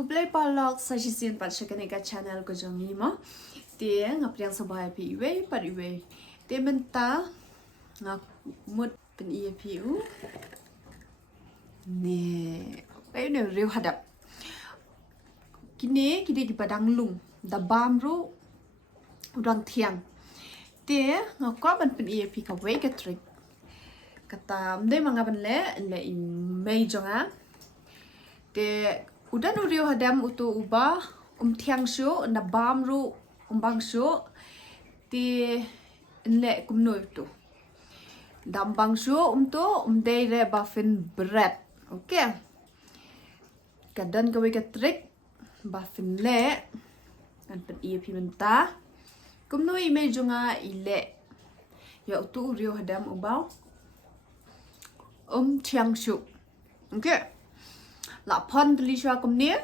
Aku play palok sajisin pat shakanika channel ko jong ni mo. Dia ngapriang sabay pi iwe pat iwe. Dia menta ngak mut pen iya piu. Ne, ay ne Riewhadem. Kini di padang lung. Da bam ru udang tiang. Dia ngakwa ban pen iya pi ka we ka trick. Kata mde mangaban le imei jonga. Dia udah nu Riewhadem utu ubah tiang shu na bam ru bang shu ti le kumno itu dam bang shu tu dei re buffin bread okay kadan kawe ka trick buffin le kan pen iya pimenta kumno ime junga ile ya utu Riewhadem ubah tiang shu okay la pon tli shwa kumne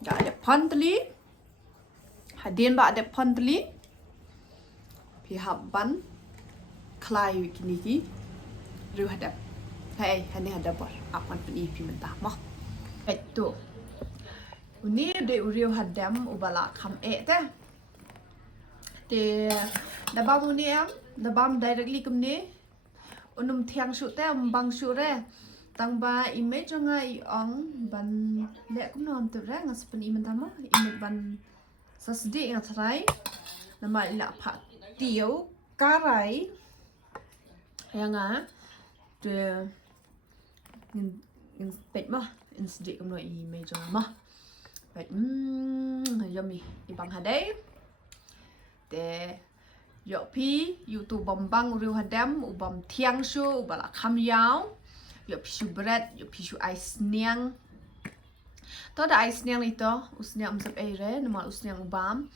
ga ada pon tli hadin ba ada pon tli pi habban klai kini ki Riewhadem hai hani ada bor apan pi pi mentah mah itu uni de Riewhadem ubala kham te da bam uni am da bam directly kumne unum thiang shu te bang shu re tang ba image nga I ong ban le kum nom tu ra ngas pen imen tama image ban sasdi nga trai nama ila pha tiu karai yang nga de in pet ma in sdi kum no image nga ma pet yummy ibang hadai de yo pi youtube bambang Riewhadem ubam thiang shu ubala kham yao yo pishu bread yo pishu ice niang to da ice niang itu usniang msap ere nama usniang ubam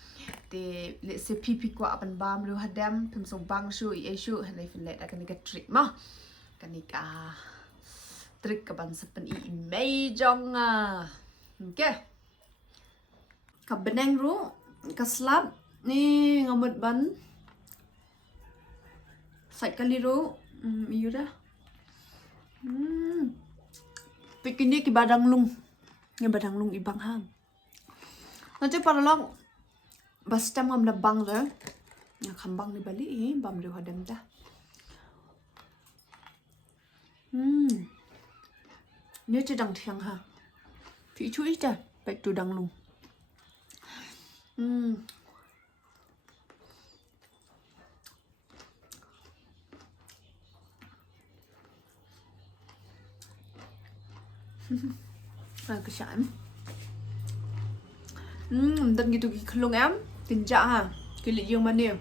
te le se pipi kwa apan bam Riewhadem pim so bang shu I shu hanai finlet akan ka trick ma kanika trick ka ban sapan I mei jong okay ka beneng ru ka slab ni ngamut ban sai kali ru iyuda Pikini ki badang lung. Ni badang lung ibang ham. Nanti para lang basta ngam na bang le. Ya kambang ni bali bam Riewhadem da. Ni dang thiang ha. Phi chui da, pai tu dang lung. Kesyaan. Dan gitu ki kelung em tinja ha. Kilit yung mani.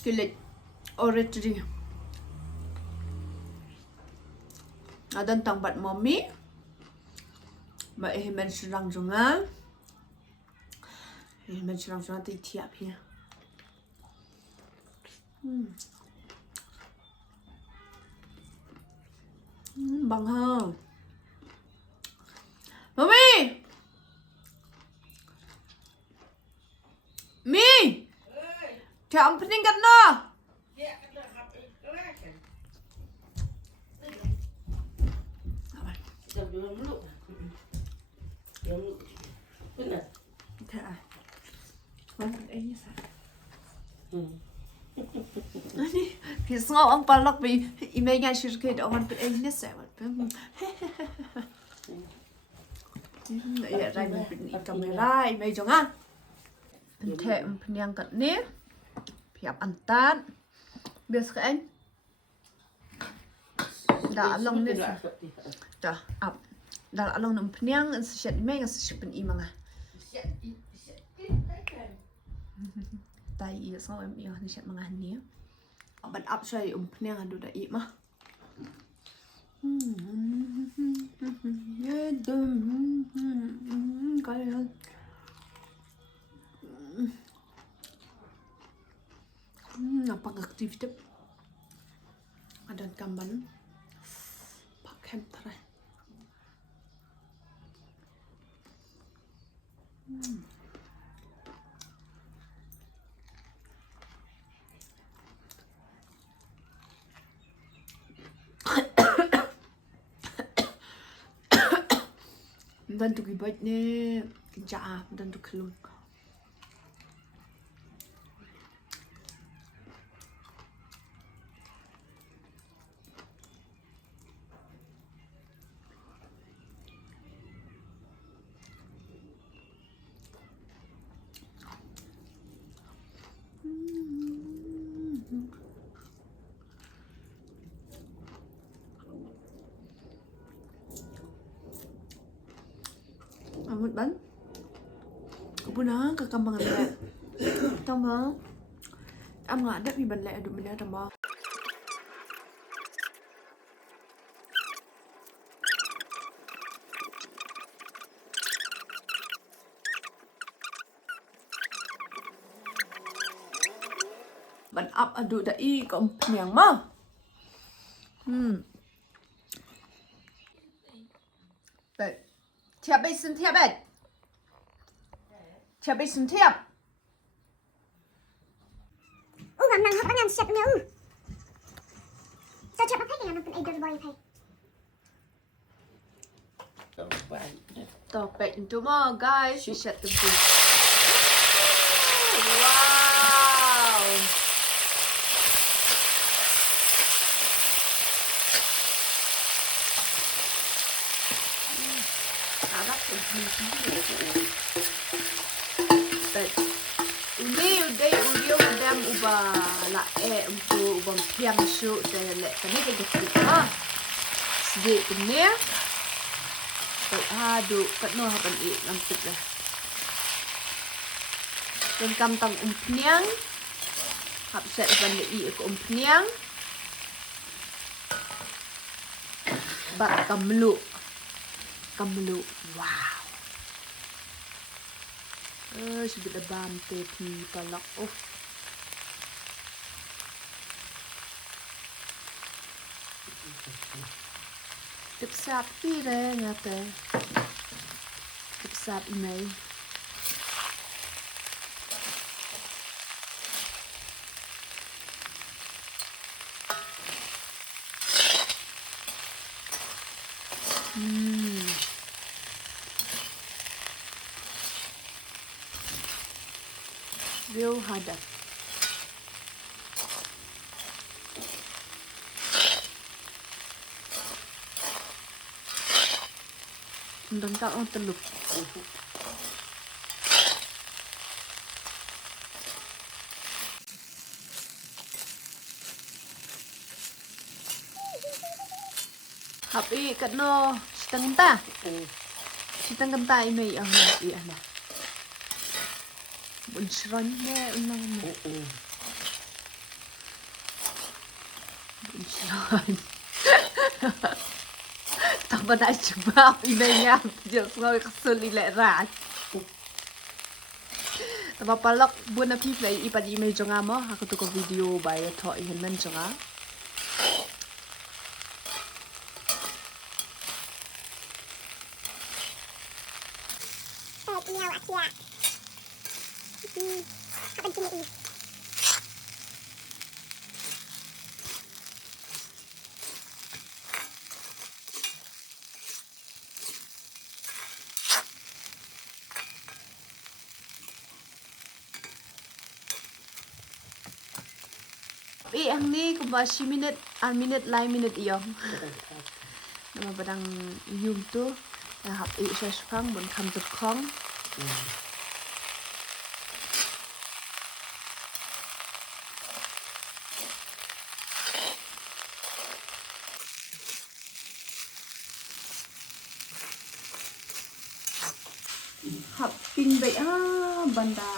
Kilit original. Adan tangbat mommy. Ma men serang junga. Men serang junga ti tiap ya. Bang ha. Mommy! Mi! Theo ông Pinh gần nó! Thế à? Vâng, ấy như sao? Thì sao ông bà lọc vì email ngay chưa kể ông ăn ấy như sao? Iya rai bin kamera imei jonga pente penyang kat ni piap antan bias ka anh da long ni da up da long nam penyang an shet me ngas shet pen imanga tai iya so em yo ni shet manga ni ban up sai penyang adu da I ma cái apa aktivitas ada gambar pakai tera Dan tu gibat ni keja dan tu kelun. Amut ban. Kapuna kakambangan le. Tama. Am nga ada pi ban le adu mena tama. Ban up adu da i kom nyang ma. But เทียบไปซึ่งเทียบเอ็ดเทียบไปซึ่งเทียบ ngầm năng hấp ăn sạch nữa sao chậm hết thì nó cũng ai được bồi thầy ต่อไปอินทูมอ guys we set the food wow Udah Riewhadem ubah la untuk ubah piang shoot dan lek kena kita ah sedikit ni aduh kat no hapan lampit lah dan kantang pniang hap set ban le ko pniang bak kamlu wow sudah ada bante pi palak oh Tiếp sạp đi đây nhà tề Tiếp sạp này Riewhadem Đừng tạo ông tân lục Hap i kat no Sitang genta ini yang i ana Bun sron ne unang mo Bun sron Tama na coba inanya just ngawi kasuli le rat. Tama palak buat napi play ipan email jonga mo aku tu ko video by tho ihan men jonga. Ang ni kung ba si minute lai minute iyong. Nama badang yung tu na hap sa sprang bun kam tu kong. Hap pin bay banda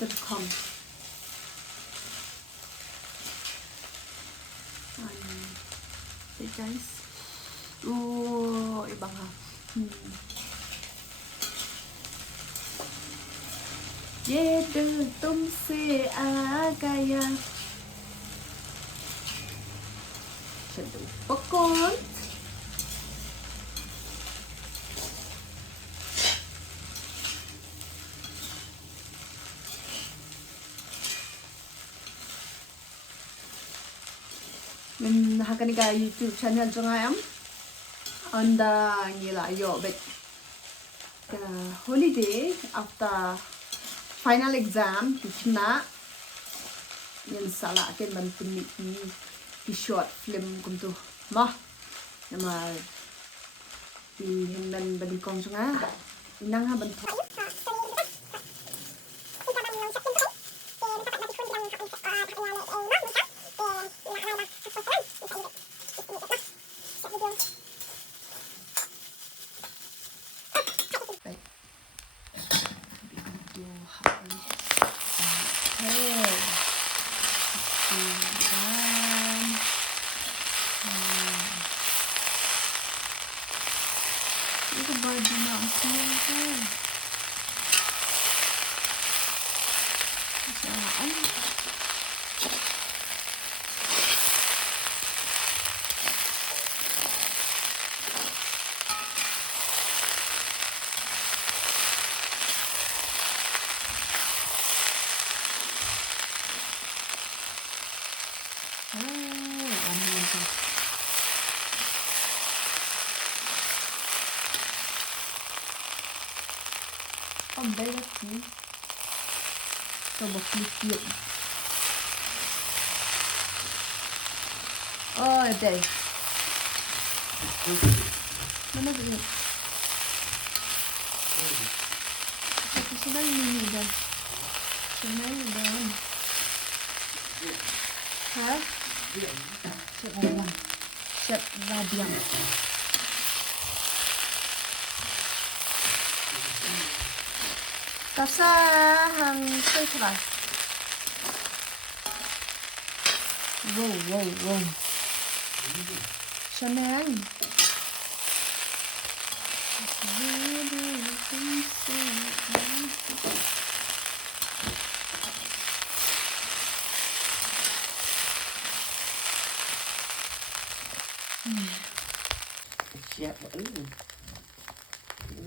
tu kong. Guys, ibang ha. Ye de tumse agaya. Satu pokok. Mình hakan ka YouTube channel cho ngay am Anda gila yo bet holiday after final exam hikna yan sala ken ban pinni ki short film kum tu ma nama di hendan badi kong sunga inang ha ban Itu baju nak siang kan. Jangan. Đây là gì? Cho bọc lực lượng. Ôi đây. Mana begini? Tapi sudah ini dah. Sudah ini dah. Hah? Shet Riewhadem. Tasa hàng cây thôi này. Wow. Cho nên Siap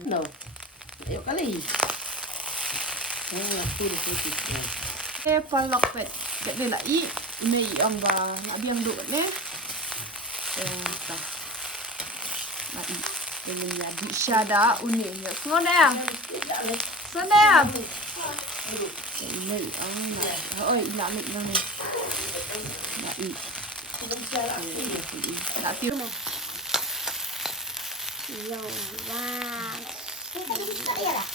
no. Ayo kali. palok pet ni lah i mei ang ba nak biang duk ni. Ta. Nak i. Ini ya di syada unik ni. Semua dah. Sana. Ini ang nak. Oi, nak ni. Nak i. Nak tiu.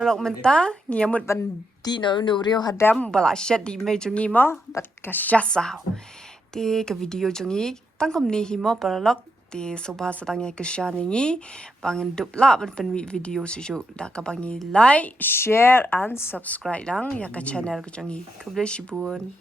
Lok menta ngiamut ban di no Riewhadem bala shet di me jungi mo bat ka shasao. Ti ke video jungi tangkom ni himo palok ti sobha sadangnya ke shaningi bangin dupla ban pen video sijo da ka bangi like, share and subscribe dang ya ka channel ko jungi. Kuble shibun.